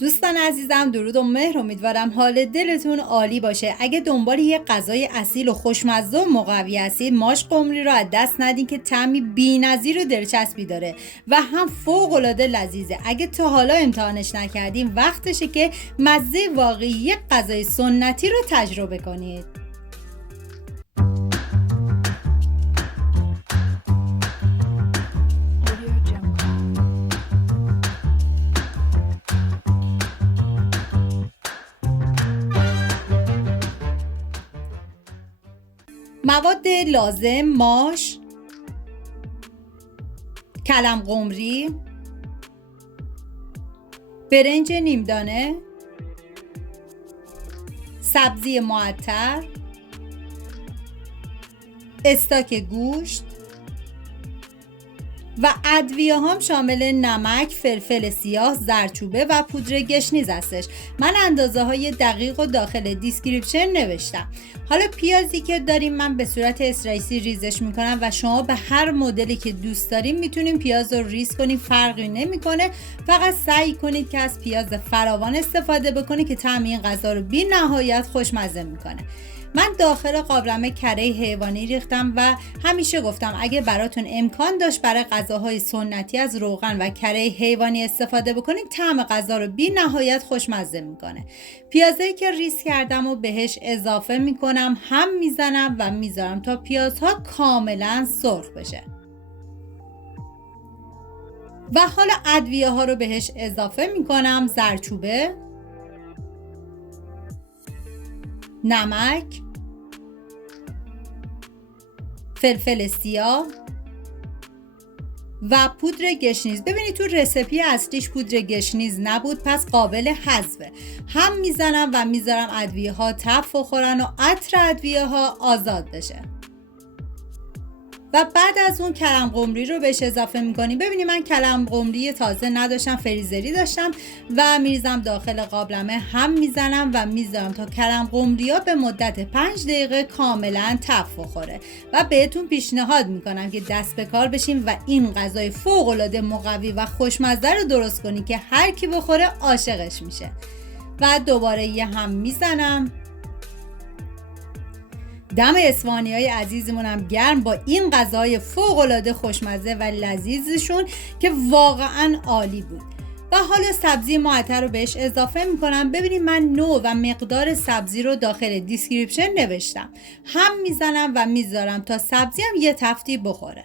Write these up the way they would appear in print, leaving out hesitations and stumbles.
دوستان عزیزم، درود و مهر. امیدوارم حال دلتون عالی باشه. اگه دنبال یه غذای اصیل و خوشمزه و مقوی هستید، ماش قمری رو از دست ندین که طعمی بی‌نظیر و دلچسبی داره و هم فوق‌العاده لذیذه. اگه تا حالا امتحانش نکردین، وقتشه که مزه واقعی یک غذای سنتی رو تجربه کنید. مواد لازم: ماش، کلم قمری، برنج نیمدانه، سبزی معطر، استاک گوشت و ادویه هم شامل نمک، فلفل سیاه، زردچوبه و پودر گشنیز هستش. من اندازه های دقیق و داخل دیسکریپشن نوشتم. حالا پیازی که داریم من به صورت اسلایسی ریزش میکنم و شما به هر مدلی که دوست داریم میتونیم پیاز رو ریز کنیم، فرقی نمیکنه. فقط سعی کنید که از پیاز فراوان استفاده بکنید که طعم این غذا رو بی نهایت خوشمزه میکنه. من داخل قابلمه کره حیوانی ریختم و همیشه گفتم اگه براتون امکان داشت برای غذاهای سنتی از روغن و کره حیوانی استفاده بکنید، طعم غذا رو بی نهایت خوشمزه میکنه. پیازایی که ریز کردم و بهش اضافه میکنم، هم میزنم و میذارم تا پیازها کاملا سرخ بشه. و حالا ادویه ها رو بهش اضافه میکنم: زردچوبه، نمک، فلفل سیاه و پودر گشنیز. ببینید تو رسیپی اصلیش پودر گشنیز نبود، پس قابل حذفه. هم میزنم و میذارم ادویه ها تف بخورن و عطر ادویه ها آزاد بشه. و بعد از اون کلم قمری رو بهش اضافه میکنیم. ببینید من کلم قمری تازه نداشتم، فریزری داشتم و میریزم داخل قابلمه، هم میزنم و میذارم تا کلم قمری ها به مدت 5 دقیقه کاملا تف بخوره. و بهتون پیشنهاد میکنم که دست به کار بشین و این غذای فوق العاده مقوی و خوشمزه رو درست کنی که هر کی بخوره عاشقش میشه. و دوباره یه هم میزنم. دم اصفهانی‌های عزیزمون هم گرم با این غذای فوق‌العاده خوشمزه و لذیذشون که واقعاً عالی بود. و حالا سبزی معطر رو بهش اضافه میکنم. ببینید من نوع و مقدار سبزی رو داخل دیسکریپشن نوشتم. هم میزنم و میذارم تا سبزی هم یه تفتی بخوره.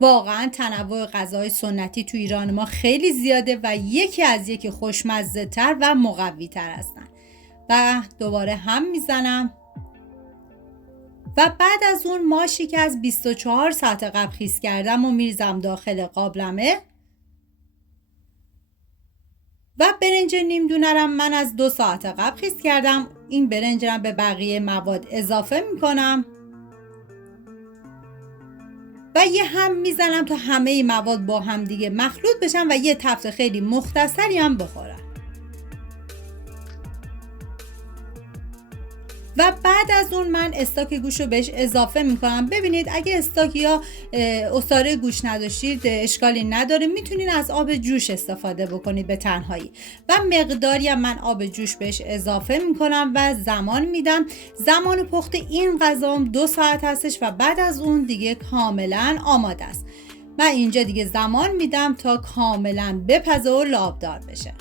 واقعا تنوع غذاهای سنتی تو ایران ما خیلی زیاده و یکی از یکی خوشمزه تر و مقوی تر هستن. و دوباره هم میزنم. و بعد از اون ماشی که از 24 ساعت قبل خیس کردم و میریزم داخل قابلمه. و برنج نیمدونه من از 2 ساعت قبل خیس کردم. این برنج رو به بقیه مواد اضافه میکنم و یه هم میزنم تا همه مواد با هم دیگه مخلوط بشن و یه تفت خیلی مختصری هم بخورن. و بعد از اون من استاک گوشت رو بهش اضافه میکنم. ببینید اگه استاک یا عصاره گوشت نداشتید اشکالی نداره، میتونید از آب جوش استفاده بکنید به تنهایی. و مقداری هم من آب جوش بهش اضافه میکنم و زمان میدم. زمان پخت این غذا 2 ساعت هستش و بعد از اون دیگه کاملا آماده است. من اینجا دیگه زمان میدم تا کاملا بپزه و لابدار بشه.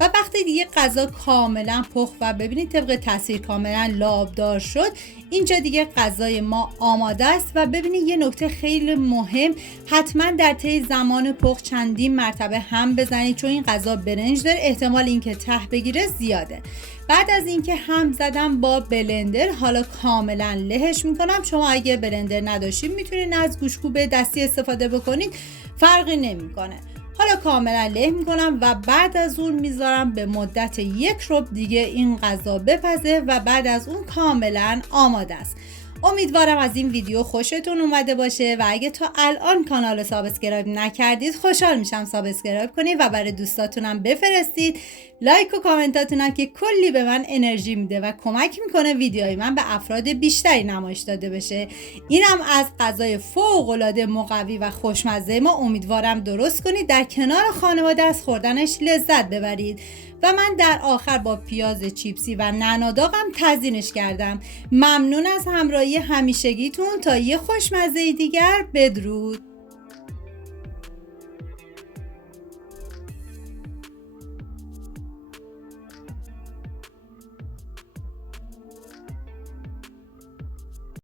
و وقتی دیگه غذا کاملا پخت و ببینید طبق تصویر کاملا لابدار شد، اینجا دیگه غذای ما آماده است. و ببینید یه نکته خیلی مهم، حتما در طی زمان پخت چندین مرتبه هم بزنید، چون این غذا برنج داره، احتمال اینکه ته بگیره زیاده. بعد از اینکه هم زدم با بلندر، حالا کاملا لهش میکنم. شما اگه بلندر نداشتید میتونید از گوشت‌کوب دستی استفاده بکنید، فرقی نمیکنه. حالا کاملا له میکنم و بعد از اون میذارم به مدت 1 ربع دیگه این غذا بپزه و بعد از اون کاملا آماده است. امیدوارم از این ویدیو خوشتون اومده باشه و اگه تا الان کانال سابسکرایب نکردید خوشحال میشم سابسکرایب کنید و برای دوستاتونم بفرستید. لایک و کامنتاتونم که کلی به من انرژی میده و کمک میکنه ویدیوهای من به افراد بیشتری نمایش داده بشه. اینم از غذای فوق‌العاده مقوی و خوشمزه ما امیدوارم درست کنید، در کنار خانواده از خوردنش لذت ببرید. و من در آخر با پیاز چیپسی و نعناداغم تزیینش کردم. ممنون از همراهی همیشگیتون. تا یه خوشمزه دیگر، بدرود.